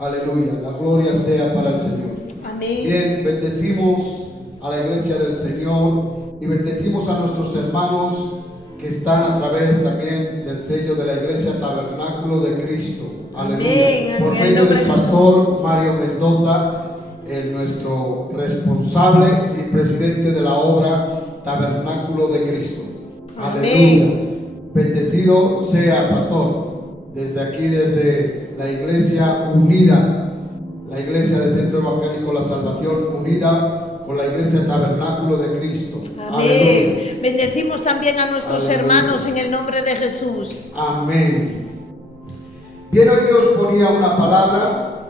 Aleluya, la gloria sea para el Señor. Amén. Bien, bendecimos a la iglesia del Señor y bendecimos a nuestros hermanos que están a través también del sello de la iglesia Tabernáculo de Cristo. Aleluya. Amén. Por En el medio nombre del de pastor Mario Mendoza, nuestro responsable y presidente de la obra Tabernáculo de Cristo. Aleluya. Bendecido sea, pastor. Desde aquí, desde la Iglesia Unida, la Iglesia del Centro Evangélico La Salvación, unida con la Iglesia Tabernáculo de Cristo. Amén. Aleluya. Bendecimos también a nuestros Aleluya. hermanos en el nombre de Jesús. Amén. Bien, hoy Dios ponía una palabra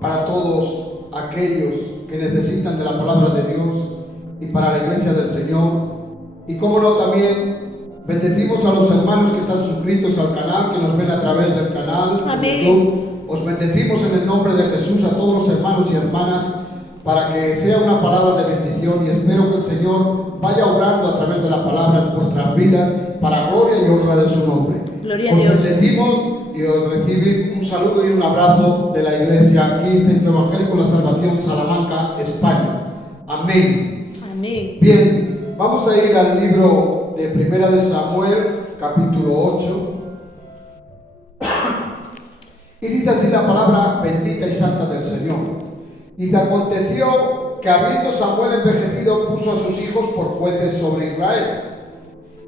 para todos aquellos que necesitan de la palabra de Dios y para la Iglesia del Señor. Y cómo no, también bendecimos a los hermanos que están suscritos al canal, que nos ven a través del canal. Amén. Os bendecimos en el nombre de Jesús a todos los hermanos y hermanas para que sea una palabra de bendición, y espero que el Señor vaya obrando a través de la palabra en vuestras vidas para gloria y honra de su nombre. Gloria a Os Dios. bendecimos y os recibir un saludo y un abrazo de la iglesia aquí, Centro Evangélico La Salvación, Salamanca, España. Amén. Amén. Bien, vamos a ir al libro de Primera de Samuel, capítulo 8. Y dice así la palabra bendita y santa del Señor. Dice: aconteció que habiendo Samuel envejecido, puso a sus hijos por jueces sobre Israel.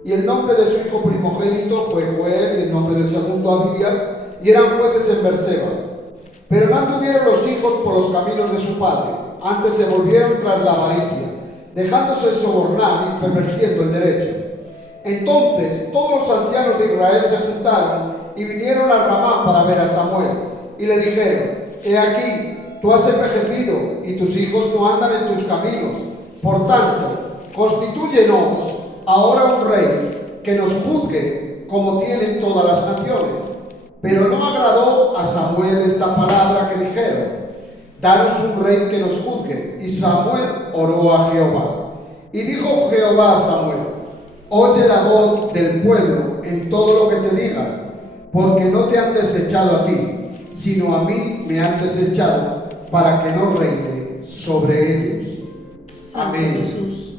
Y el nombre de su hijo primogénito fue Joel, y el nombre del segundo Abías, y eran jueces en Berseba. Pero no anduvieron los hijos por los caminos de su padre, antes se volvieron tras la avaricia, dejándose sobornar y pervirtiendo el derecho. Entonces todos los ancianos de Israel se juntaron y vinieron a Ramá para ver a Samuel, y le dijeron: he aquí, tú has envejecido, y tus hijos no andan en tus caminos. Por tanto, constitúyenos ahora un rey que nos juzgue como tienen todas las naciones. Pero no agradó a Samuel esta palabra que dijeron: danos un rey que nos juzgue. Y Samuel oró a Jehová. Y dijo Jehová a Samuel: oye la voz del pueblo en todo lo que te digan, porque no te han desechado a ti, sino a mí me han desechado, para que no reine sobre ellos. Amén. Jesús.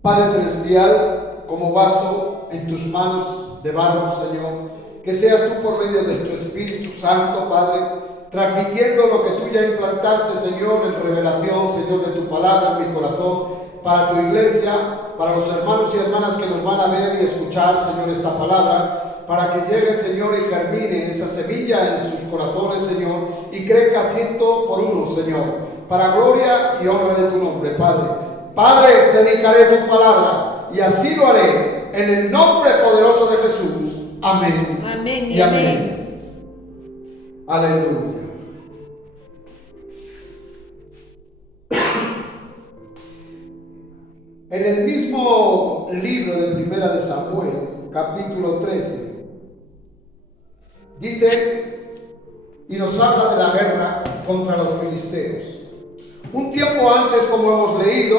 Padre celestial, como vaso en tus manos de barro, Señor, que seas tú por medio de tu Espíritu Santo, Padre, transmitiendo lo que tú ya implantaste, Señor, en revelación, Señor, de tu palabra en mi corazón, para tu iglesia, para los hermanos y hermanas que nos van a ver y escuchar, Señor, esta palabra, para que llegue, Señor, y germine esa semilla en sus corazones, Señor, y crezca 100 por 1, Señor, para gloria y honra de tu nombre, Padre. Padre, predicaré tu palabra, y así lo haré, en el nombre poderoso de Jesús. Amén. Amén Y amén. Aleluya. En el mismo libro de Primera de Samuel, capítulo 13, dice y nos habla de la guerra contra los filisteos. Un tiempo antes, como hemos leído,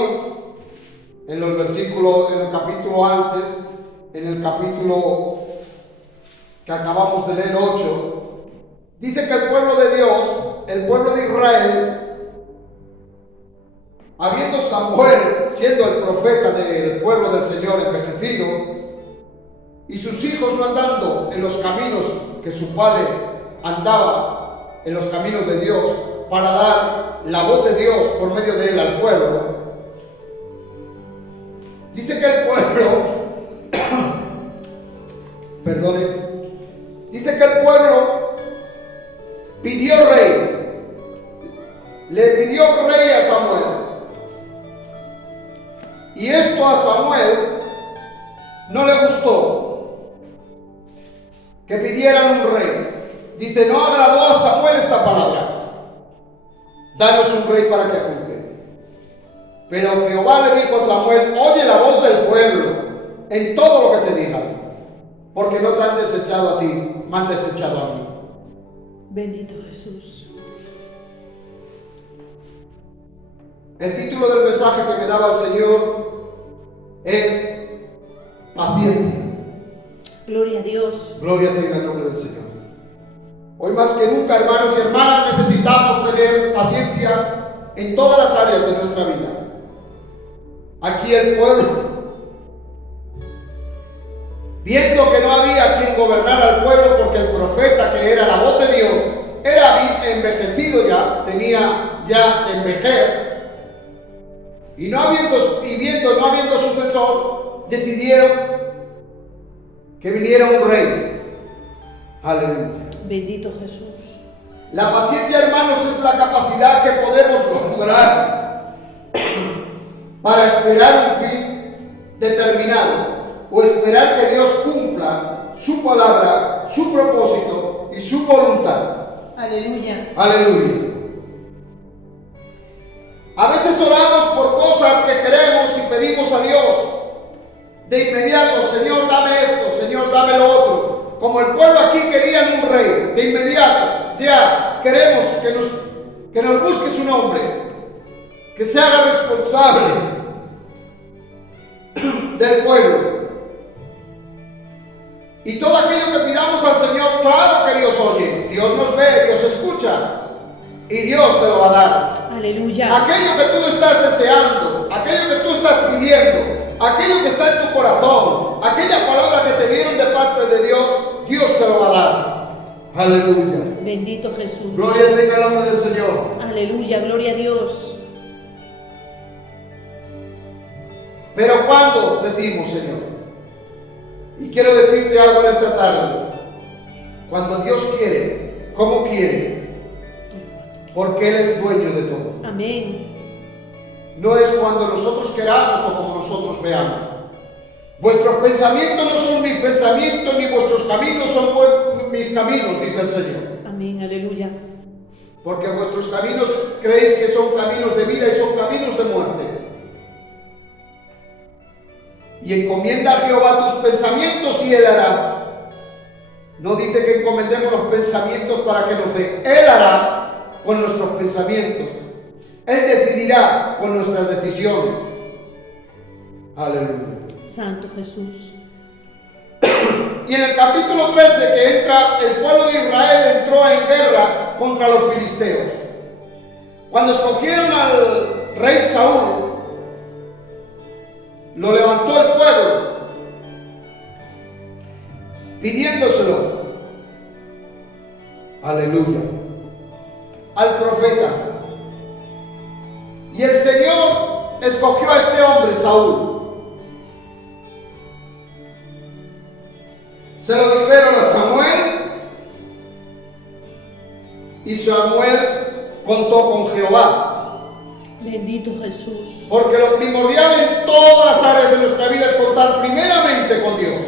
en los versículos, en el capítulo antes, en el capítulo que acabamos de leer 8, dice que el pueblo de Dios, el pueblo de Israel, habiendo Samuel siendo el profeta del pueblo del Señor envejecido, y sus hijos no andando en los caminos que su padre andaba, en los caminos de Dios, para dar la voz de Dios por medio de él al pueblo, dice que el pueblo, dice que el pueblo pidió rey, le pidió rey a Samuel. Y esto a Samuel no le gustó, que pidieran un rey. Dice: no agradó a Samuel esta palabra, danos un rey para que juzgue. Pero Jehová le dijo a Samuel: oye la voz del pueblo en todo lo que te digan, porque no te han desechado a ti, me han desechado a mí. Bendito Jesús. El título del mensaje que me daba el Señor es paciencia. Gloria a Dios. Gloria tenga el nombre del Señor. Hoy más que nunca, hermanos y hermanas, necesitamos tener paciencia en todas las áreas de nuestra vida. Aquí el pueblo, viendo que no había quien gobernara al pueblo porque el profeta, que era la voz de Dios, era envejecido ya, tenía ya envejecer, y no habiendo sucesor, decidieron que viniera un rey. Aleluya. Bendito Jesús. La paciencia, hermanos, es la capacidad que podemos lograr para esperar un fin determinado o esperar que Dios cumpla su palabra, su propósito y su voluntad. Aleluya. Aleluya. A veces oramos por cosas que queremos y pedimos a Dios de inmediato: Señor, dame esto, Señor, dame lo otro. Como el pueblo aquí querían un rey, de inmediato, ya queremos que nos busque su nombre, que se haga responsable del pueblo. Y todo aquello que pidamos al Señor, claro que Dios oye, Dios nos ve, Dios escucha, y Dios te lo va a dar. Aleluya. Aquello que tú estás deseando, aquello que tú estás pidiendo, aquello que está en tu corazón, aquella palabra que te dieron de parte de Dios, Dios te lo va a dar. Aleluya. Bendito Jesús. Gloria tenga el nombre del Señor. Aleluya, gloria a Dios. Pero cuando decimos, Señor, y quiero decirte algo en esta tarde, cuando Dios quiere, ¿cómo quiere? Porque Él es dueño de todo. Amén. No es cuando nosotros queramos o como nosotros veamos. Vuestros pensamientos no son mis pensamientos, ni vuestros caminos son mis caminos, dice el Señor. Amén, aleluya. Porque vuestros caminos creéis que son caminos de vida y son caminos de muerte. Y encomienda a Jehová tus pensamientos y Él hará. No dice que encomendemos los pensamientos para que nos dé. Él hará con nuestros pensamientos. Él decidirá con nuestras decisiones. Aleluya. Santo Jesús. Y en el capítulo 13 que entra, el pueblo de Israel entró en guerra contra los filisteos. Cuando escogieron al rey Saúl, lo levantó el pueblo, pidiéndoselo. Aleluya. Al profeta. Y el Señor escogió a este hombre, Saúl. Se lo dijeron a Samuel, y Samuel contó con Jehová. Bendito Jesús. Porque lo primordial en todas las áreas de nuestra vida es contar primeramente con Dios.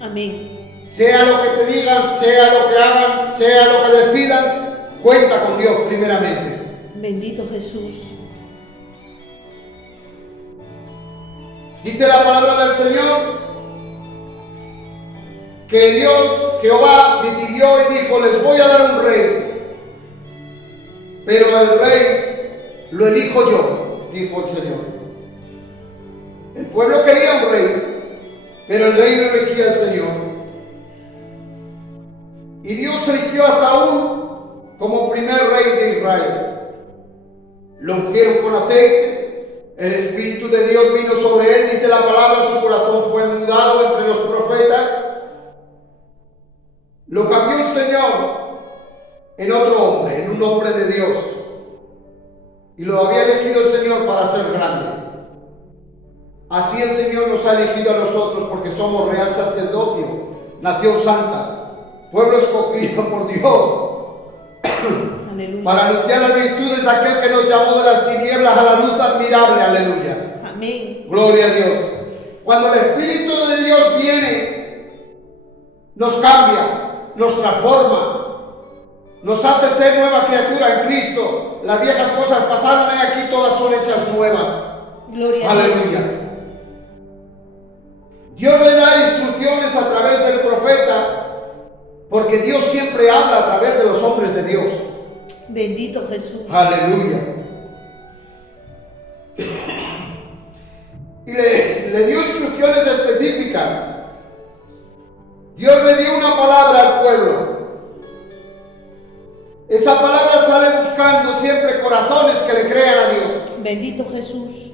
Amén. Sea lo que te digan, sea lo que hagan, sea lo que decidan, cuenta con Dios primeramente. Bendito Jesús. Dice la palabra del Señor que Dios, Jehová, decidió y dijo: les voy a dar un rey, pero el rey lo elijo yo, dijo el Señor. El pueblo quería un rey, pero el rey lo elegía el Señor. Y Dios eligió a Saúl como primer rey de Israel. Lo ungieron con aceite. El Espíritu de Dios vino sobre él, dice la palabra, su corazón fue mudado entre los profetas. Lo cambió el Señor en otro hombre, en un hombre de Dios. Y lo había elegido el Señor para ser grande. Así el Señor nos ha elegido a nosotros, porque somos real sacerdocio, nación santa, pueblo escogido por Dios. Aleluya. Para anunciar las virtudes de aquel que nos llamó de las tinieblas a la luz admirable. Aleluya. Amén. Gloria a Dios. Cuando el Espíritu de Dios viene, nos cambia, nos transforma, nos hace ser nueva criatura en Cristo. Las viejas cosas pasaron y aquí todas son hechas nuevas. Gloria a Dios. Aleluya. Dios le da instrucciones a través del profeta, porque Dios siempre habla a través de los hombres de Dios. Bendito Jesús. Aleluya. Y le dio instrucciones específicas. Dios le dio una palabra al pueblo. Esa palabra sale buscando siempre corazones que le crean a Dios. Bendito Jesús.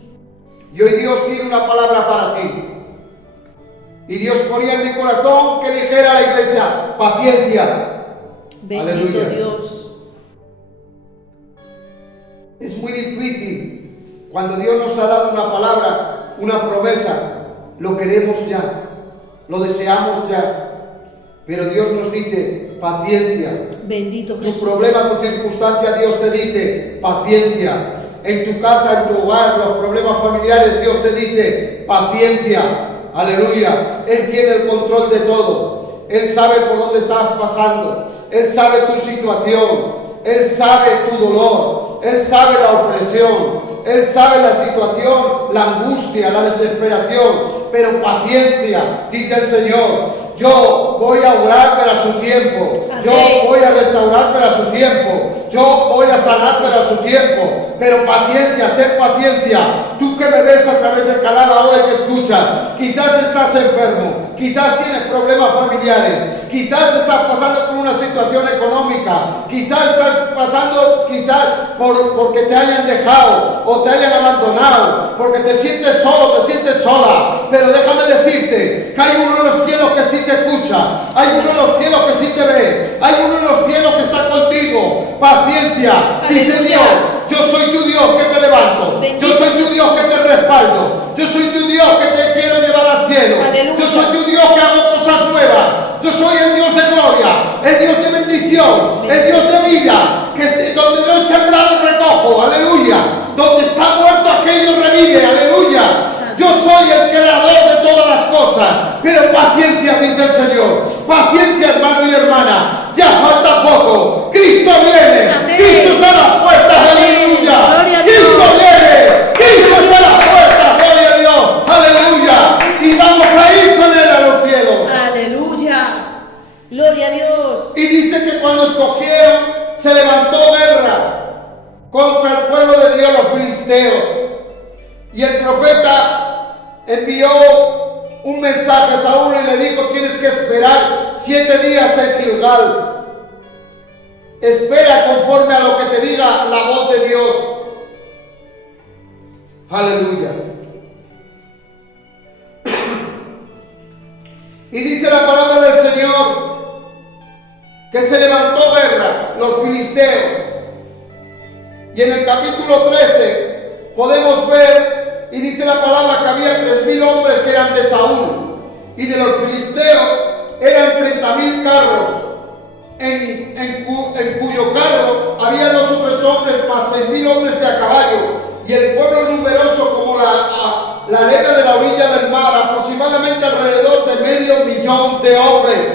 Y hoy Dios tiene una palabra para ti. Y Dios ponía en mi corazón que dijera a la iglesia, paciencia. Bendito Aleluya. Dios. Es muy difícil cuando Dios nos ha dado una palabra, una promesa, lo queremos ya, lo deseamos ya. Pero Dios nos dice, paciencia. Bendito Tu Jesús. problema, tu circunstancia, Dios te dice, paciencia. En tu casa, en tu hogar, los problemas familiares, Dios te dice, paciencia. Aleluya. Él tiene el control de todo. Él sabe por dónde estás pasando. Él sabe tu situación. Él sabe tu dolor. Él sabe la opresión. Él sabe la situación, la angustia, la desesperación. Pero paciencia, dice el Señor. Yo voy a orar para su tiempo. Yo voy a restaurar para su tiempo. Yo voy a sanar para su tiempo. Pero paciencia, ten paciencia. Tú que me ves a través del canal ahora y que escuchas, quizás estás enfermo, quizás tienes problemas familiares, quizás estás pasando por una situación económica, quizás estás pasando porque te hayan dejado o te hayan abandonado, porque te sientes solo, te sientes sola. Pero déjame decirte que hay uno en los cielos que sí te escucha, hay uno en los cielos que sí te ve, hay uno en los cielos que está contigo. Paciencia, dice Dios. Yo soy tu Dios que te levanto. Yo soy tu Dios que te respaldo. Yo soy tu Dios que te quiero llevar al cielo. Aleluya. Yo soy tu Dios que hago cosas nuevas. Yo soy el Dios de gloria, el Dios de bendición, el Dios de vida, que donde no he sembrado recojo, aleluya. Donde está muerto aquello revive, aleluya. Yo soy el creador de todas las cosas, pero paciencia, dice el Señor. Paciencia, hermano y hermana. Ya falta poco. Cristo viene. Amén. Cristo está a las puertas, aleluya. Gloria a Dios. Cristo viene. Cristo está a las puertas, gloria a Dios. Aleluya. Y vamos a ir con Él a los cielos. Aleluya. Gloria a Dios. Y dice que cuando escogieron, se levantó guerra contra el pueblo de Dios, los filisteos. Y el profeta envió un mensaje a Saúl y le dijo, tienes que esperar 7 días en Gilgal. Espera conforme a lo que te diga la voz de Dios. Aleluya. Y dice la palabra del Señor que se levantó guerra, los filisteos. Y en el capítulo 13 podemos ver, y dice la palabra que había 3.000 hombres que eran de Saúl, y de los filisteos eran 30.000 carros, en cuyo carro había 2 o 3 hombres más 6.000 hombres de a caballo, y el pueblo numeroso como la arena de la orilla del mar, aproximadamente alrededor de 500.000 de hombres,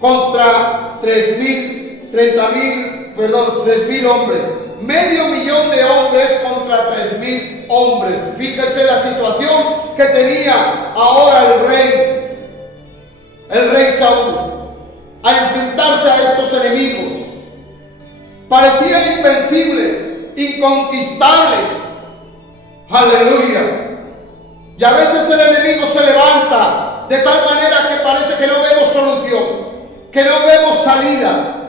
contra 3.000 hombres. 500.000 de hombres contra 3.000 hombres. Fíjense la situación que tenía ahora el rey Saúl, a enfrentarse a estos enemigos. Parecían invencibles, inconquistables. Aleluya. Y a veces el enemigo se levanta de tal manera que parece que no vemos solución, que no vemos salida,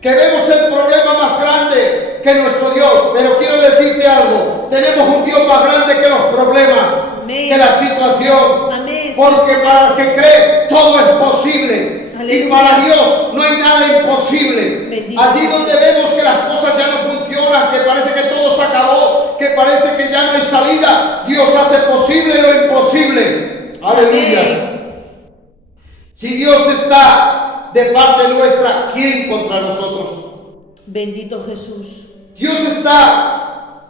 que vemos el problema más grande que nuestro Dios. Pero quiero decirte algo, tenemos un Dios más grande que los problemas, Amén. que la situación. Amén. Porque para el que cree todo es posible. Aleluya. Y para Dios no hay nada imposible. Bendito Allí Jesús. donde vemos que las cosas ya no funcionan, que parece que todo se acabó, que parece que ya no hay salida, Dios hace posible lo imposible. Aleluya. Amén. Si Dios está de parte nuestra, ¿quién contra nosotros? Bendito Jesús. Dios está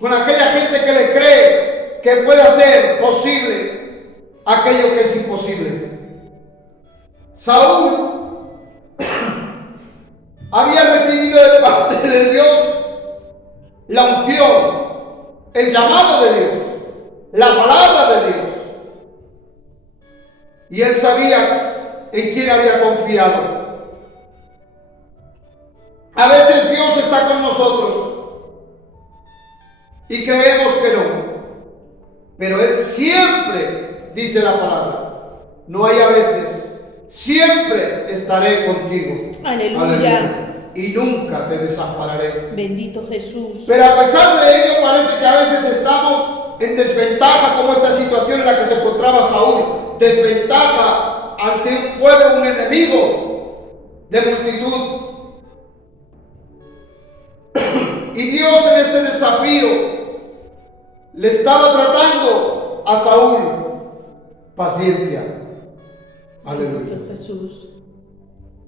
con aquella gente que le cree que puede hacer posible aquello que es imposible. Saúl había recibido de parte de Dios la unción, el llamado de Dios, la palabra de Dios. Y él sabía en quién había confiado. A veces Dios está con nosotros y creemos que no, pero Él siempre dice la palabra. No hay a veces, siempre estaré contigo. Aleluya. y nunca te desampararé. Bendito Jesús. Pero a pesar de ello parece que a veces estamos en desventaja, como esta situación en la que se encontraba Saúl. Desventaja ante un pueblo, un enemigo de multitud. Y Dios en este desafío le estaba tratando a Saúl paciencia. Aleluya. Bendito Jesús.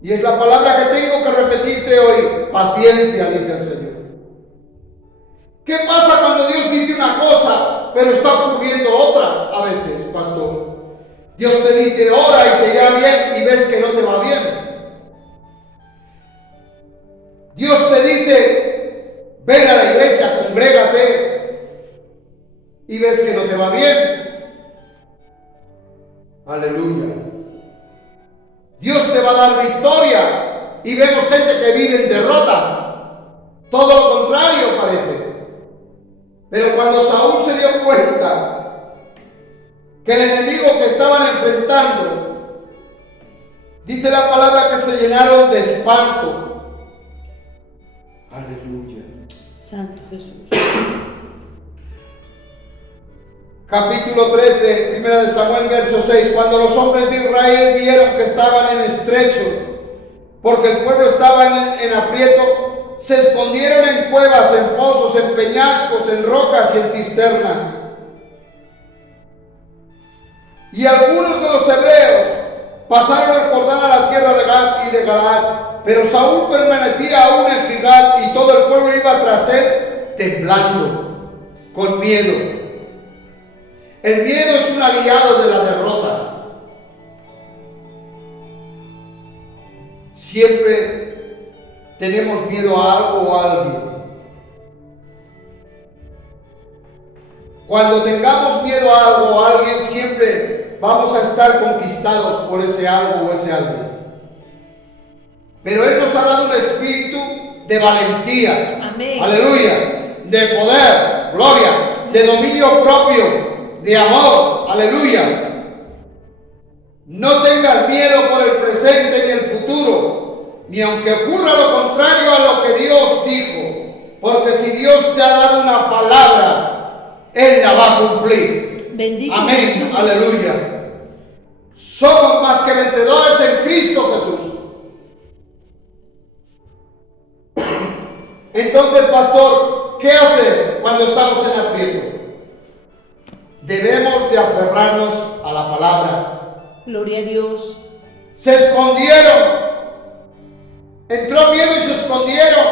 Y es la palabra que tengo que repetirte hoy. Paciencia, dice el Señor. ¿Qué pasa cuando Dios dice una cosa, pero está ocurriendo otra a veces, pastor? Dios te dice, ora y te irá bien, y ves que no te va bien. Dios te dice, ven a la iglesia, congrégate, y ves que no te va bien. Aleluya. Dios te va a dar victoria, y vemos gente que vive en derrota. Todo lo contrario parece. Pero cuando Saúl se dio cuenta que el enemigo que estaban enfrentando, dice la palabra que se llenaron de espanto. Aleluya. Santo Jesús. Capítulo 13, 1 de Samuel, verso 6. Cuando los hombres de Israel vieron que estaban en estrecho, porque el pueblo estaba en aprieto, se escondieron en cuevas, en fosos, en peñascos, en rocas y en cisternas. Y algunos de los hebreos pasaron el Jordán a la tierra de Gad y de Galaad, pero Saúl permanecía aún en Gilgal y todo el pueblo iba tras él temblando, con miedo. El miedo es un aliado de la derrota. Siempre tenemos miedo a algo o a alguien. Cuando tengamos miedo a algo o a alguien, siempre vamos a estar conquistados por ese algo o ese alguien. Pero Él nos ha dado un espíritu de valentía. Amén. Aleluya. De poder, gloria, de dominio propio, de amor. Aleluya. No tengas miedo por el presente ni el futuro, ni aunque ocurra lo contrario a lo que Dios dijo, porque si Dios te ha dado una palabra, Él la va a cumplir. Bendito Amén, Jesús. aleluya. Somos más que vencedores en Cristo Jesús. Entonces, pastor, ¿qué hacer cuando estamos en aprieto? Debemos de aferrarnos a la palabra. Gloria a Dios. Se escondieron. Entró miedo y se escondieron.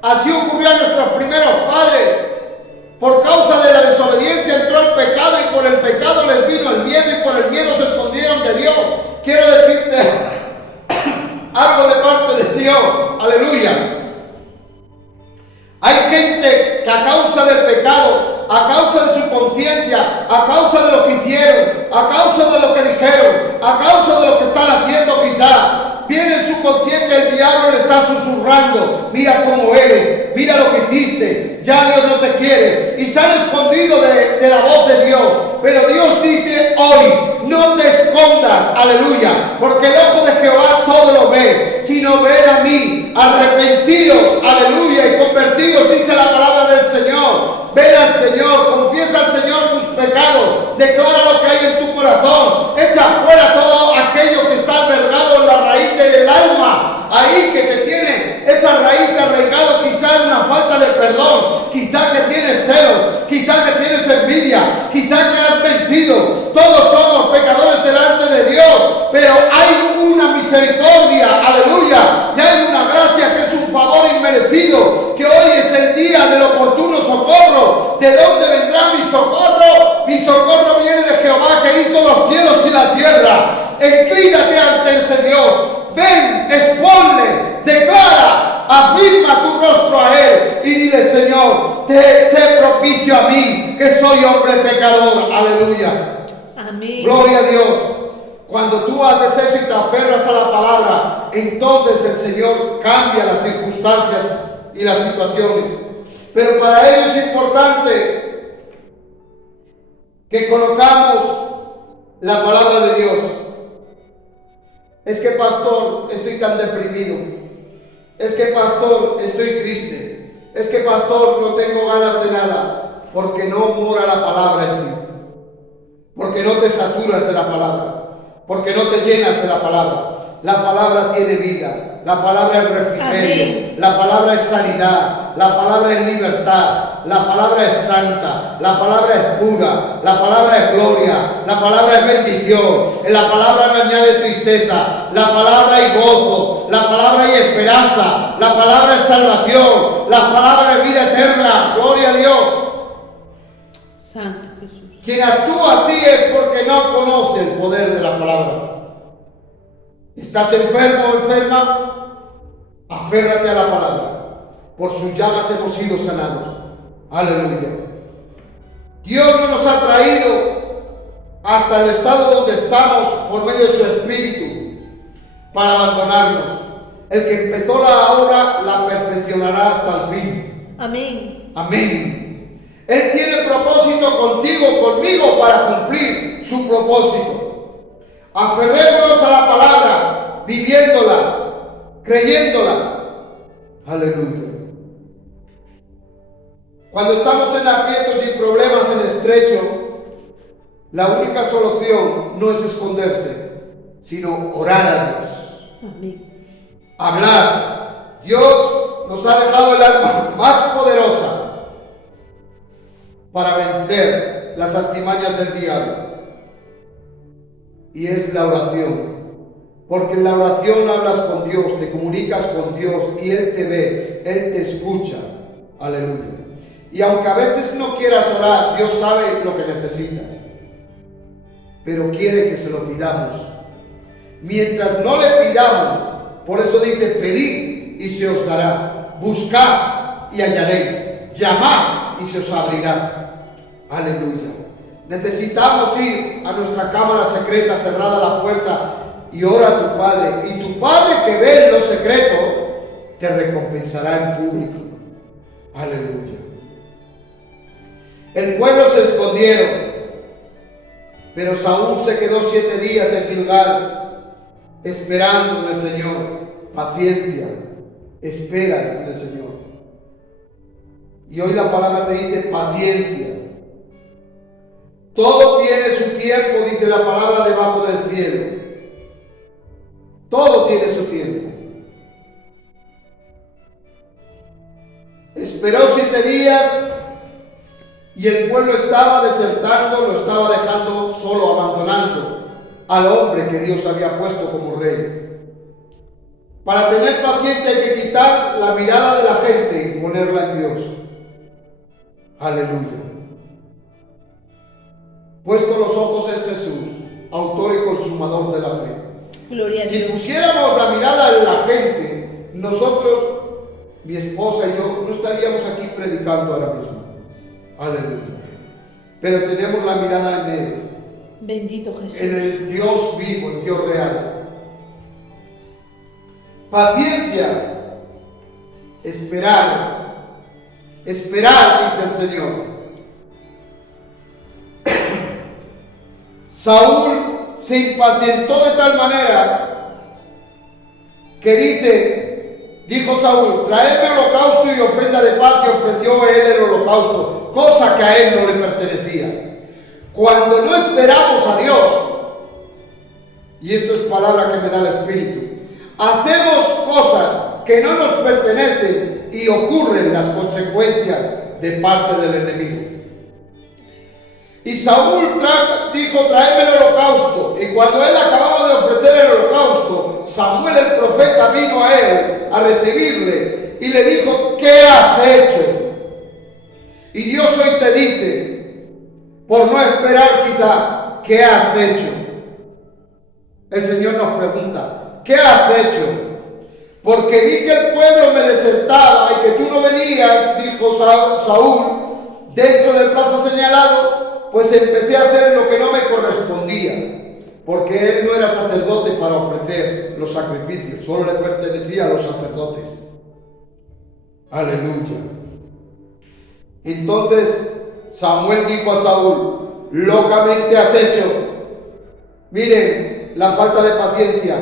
Así ocurrió a nuestros primeros padres. Por causa de la desobediencia entró el pecado y por el pecado les vino el miedo y por el miedo se escondieron de Dios. Quiero decirte algo de parte de Dios. Aleluya. Hay gente que a causa del pecado, a causa de su conciencia, a causa de lo que hicieron, a causa de lo que dijeron, a causa de lo que están haciendo quizá, viene en su conciencia el diablo le está susurrando, mira cómo eres, mira lo que hiciste, ya Dios no te quiere, y se han escondido de la voz de Dios. Pero Dios dice hoy, no te escondas, aleluya, porque el ojo de Jehová todo lo ve, sino ven a mí, arrepentidos, aleluya, y convertidos, dice la palabra del Señor. Ven al Señor, confiesa al Señor tus pecados, declara lo que hay en tu corazón, echa fuera todo aquello que está albergado en la raíz del alma, ahí que te tiene esa raíz arraigado quizá en una falta de perdón, quizá que tienes celos, quizá que tienes envidia, quizá que has mentido. Todos somos pecadores delante de Dios, pero hay una misericordia, aleluya, y hay una gracia que es un favor inmerecido, que hoy es el día del oportuno socorro. ¿De dónde vendrá mi socorro? Mi socorro viene de Jehová que hizo los cielos y la tierra. Inclínate ante ese Dios, ven, exponle, declara, afirma tu rostro a Él y dile: Señor, te sé propicio a mí, que soy hombre pecador. Aleluya. Amén. Gloria a Dios. Cuando tú haces eso y te aferras a la palabra, entonces el Señor cambia las circunstancias y las situaciones. Pero para ello es importante que conozcamos la palabra de Dios. Es que, pastor, estoy tan deprimido. es que pastor, estoy triste, es que pastor, no tengo ganas de nada, porque no mora la palabra en ti, porque no te saturas de la palabra, porque no te llenas de la palabra. La palabra tiene vida, la palabra es refrigerio, Amén. la palabra es sanidad, la palabra es libertad, la palabra es santa, la palabra es pura, la palabra es gloria, la palabra es bendición, en la palabra no añade tristeza, la palabra hay gozo, la palabra hay esperanza, la palabra es salvación, la palabra es vida eterna, gloria a Dios. Santo Jesús. Quien actúa así es porque no conoce el poder de la palabra. ¿Estás enfermo o enferma? Aférrate a la palabra. Por sus llagas hemos sido sanados. Aleluya. Dios no nos ha traído hasta el estado donde estamos por medio de su Espíritu para abandonarnos. El que empezó la obra la perfeccionará hasta el fin. Amén. Amén. Él tiene propósito contigo, conmigo, para cumplir su propósito. Aferrémonos a la palabra, viviéndola, creyéndola. Aleluya. Cuando estamos en aprietos y problemas en estrecho, la única solución no es esconderse, sino orar a Dios. Amén. Hablar. Dios nos ha dejado el arma más poderosa para vencer las artimañas del diablo. Y es la oración. Porque en la oración hablas con Dios, te comunicas con Dios y Él te ve, Él te escucha. Aleluya. Y aunque a veces no quieras orar, Dios sabe lo que necesitas. Pero quiere que se lo pidamos. Mientras no le pidamos, por eso dice, pedid y se os dará. Buscad y hallaréis. Llamad y se os abrirá. Aleluya. Necesitamos ir a nuestra cámara secreta, cerrada la puerta, y ora a tu Padre. Y tu Padre que ve en lo secreto, te recompensará en público. Aleluya. El pueblo se escondieron, pero Saúl se quedó 7 días en Gilgal, esperando en el Señor. Paciencia, espera en el Señor. Y hoy la palabra te dice paciencia. Todo tiene su tiempo, dice la palabra debajo del cielo. Todo tiene su tiempo. Esperó 7 días y el pueblo estaba desertando, lo estaba dejando solo, abandonando al hombre que Dios había puesto como rey. Para tener paciencia hay que quitar la mirada de la gente y ponerla en Dios. Aleluya. Puesto los ojos en Jesús, autor y consumador de la fe. Gloria a Si Dios. pusiéramos la mirada en la gente, nosotros, mi esposa y yo, no estaríamos aquí predicando ahora mismo. Aleluya. Pero tenemos la mirada en Él, Bendito Jesús. en el Dios vivo, el Dios real. Paciencia, esperar, esperar, dice el Señor. Saúl se impacientó de tal manera que dijo Saúl, traedme holocausto y ofrenda de paz, y ofreció él el holocausto, cosa que a él no le pertenecía. Cuando no esperamos a Dios, y esto es palabra que me da el Espíritu, hacemos cosas que no nos pertenecen y ocurren las consecuencias de parte del enemigo. Y Saúl dijo, traedme el holocausto. Y cuando él acababa de ofrecer el holocausto, Samuel el profeta vino a él a recibirle y le dijo, ¿qué has hecho? Y Dios hoy te dice, por no esperar quizá, ¿qué has hecho? El Señor nos pregunta, ¿qué has hecho? Porque vi que el pueblo me desertaba y que tú no venías, dijo Saúl, dentro del plazo señalado, pues empecé a hacer lo que no me correspondía, porque él no era sacerdote para ofrecer los sacrificios, solo le pertenecía a los sacerdotes. Aleluya. Entonces Samuel dijo a Saúl, locamente has hecho. Miren, la falta de paciencia.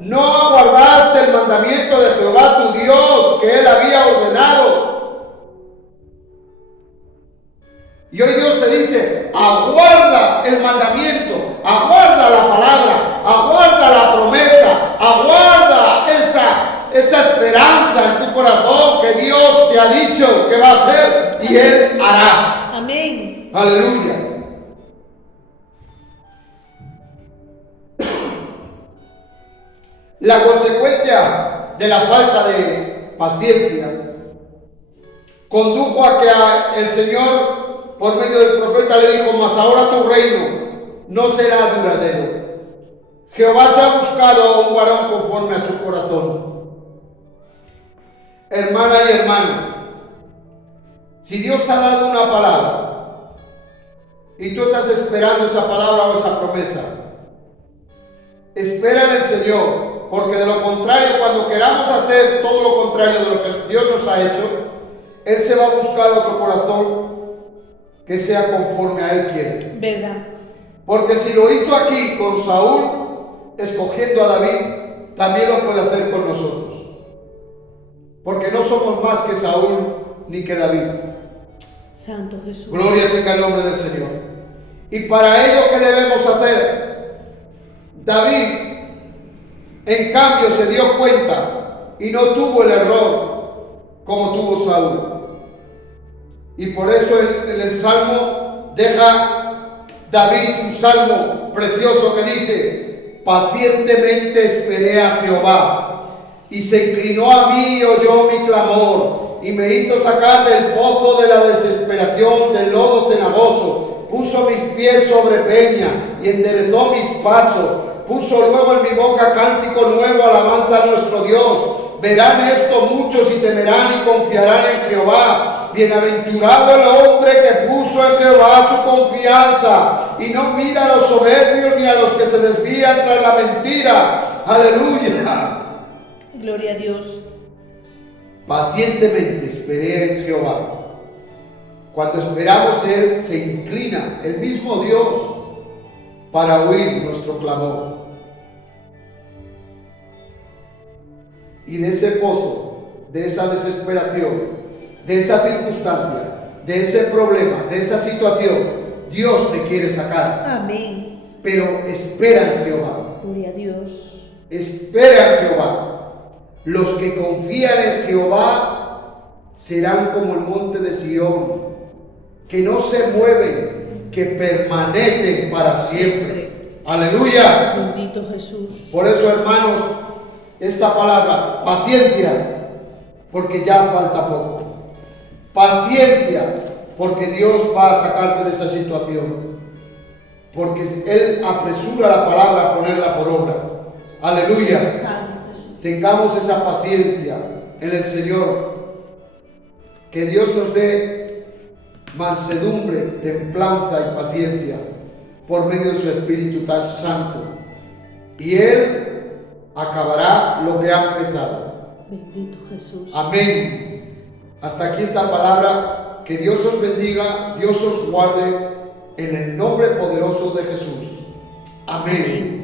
no aguardaste el mandamiento de Jehová tu Dios que él había ordenado. Y hoy Dios te dice, aguarda el mandamiento, aguarda la palabra, aguarda la promesa, aguarda esa esperanza en tu corazón que Dios te ha dicho que va a hacer y Él hará. Amén. Aleluya. La consecuencia de la falta de paciencia condujo a que el Señor, por medio del profeta, le dijo, mas ahora tu reino no será duradero. Jehová se ha buscado a un varón conforme a su corazón. Hermana y hermano, si Dios te ha dado una palabra y tú estás esperando esa palabra o esa promesa, espera en el Señor, porque de lo contrario, cuando queramos hacer todo lo contrario de lo que Dios nos ha hecho, Él se va a buscar otro corazón que sea conforme a Él quiere. Verdad. Porque si lo hizo aquí con Saúl, escogiendo a David, también lo puede hacer con nosotros. Porque no somos más que Saúl ni que David. Santo Jesús. Gloria tenga el nombre del Señor. Y para ello, ¿qué debemos hacer? David, en cambio, se dio cuenta y no tuvo el error como tuvo Saúl. Y por eso en el Salmo deja David un salmo precioso que dice, pacientemente esperé a Jehová, y se inclinó a mí y oyó mi clamor, y me hizo sacar del pozo de la desesperación, del lodo cenagoso, puso mis pies sobre peña, y enderezó mis pasos, puso luego en mi boca cántico nuevo, alabanza a nuestro Dios. Verán esto muchos y temerán y confiarán en Jehová. Bienaventurado el hombre que puso en Jehová su confianza y no mira a los soberbios ni a los que se desvían tras la mentira. Aleluya. Gloria a Dios. Pacientemente esperé en Jehová. Cuando esperamos, Él se inclina, el mismo Dios, para oír nuestro clamor. Y de ese pozo, de esa desesperación, de esa circunstancia, de ese problema, de esa situación, Dios te quiere sacar. Amén. Pero espera en Jehová. Gloria a Dios. Espera en Jehová. Los que confían en Jehová serán como el monte de Sión, que no se mueven, que permanecen para siempre. Aleluya. Bendito Jesús. Por eso, hermanos, esta palabra, paciencia, porque ya falta poco. Paciencia, porque Dios va a sacarte de esa situación. Porque Él apresura la palabra a ponerla por obra. Aleluya. Santo Jesús. Tengamos esa paciencia en el Señor. Que Dios nos dé mansedumbre, templanza y paciencia por medio de su Espíritu tan santo. Y Él acabará lo que ha empezado. Bendito Jesús. Amén. Hasta aquí esta palabra. Que Dios os bendiga, Dios os guarde en el nombre poderoso de Jesús. Amén.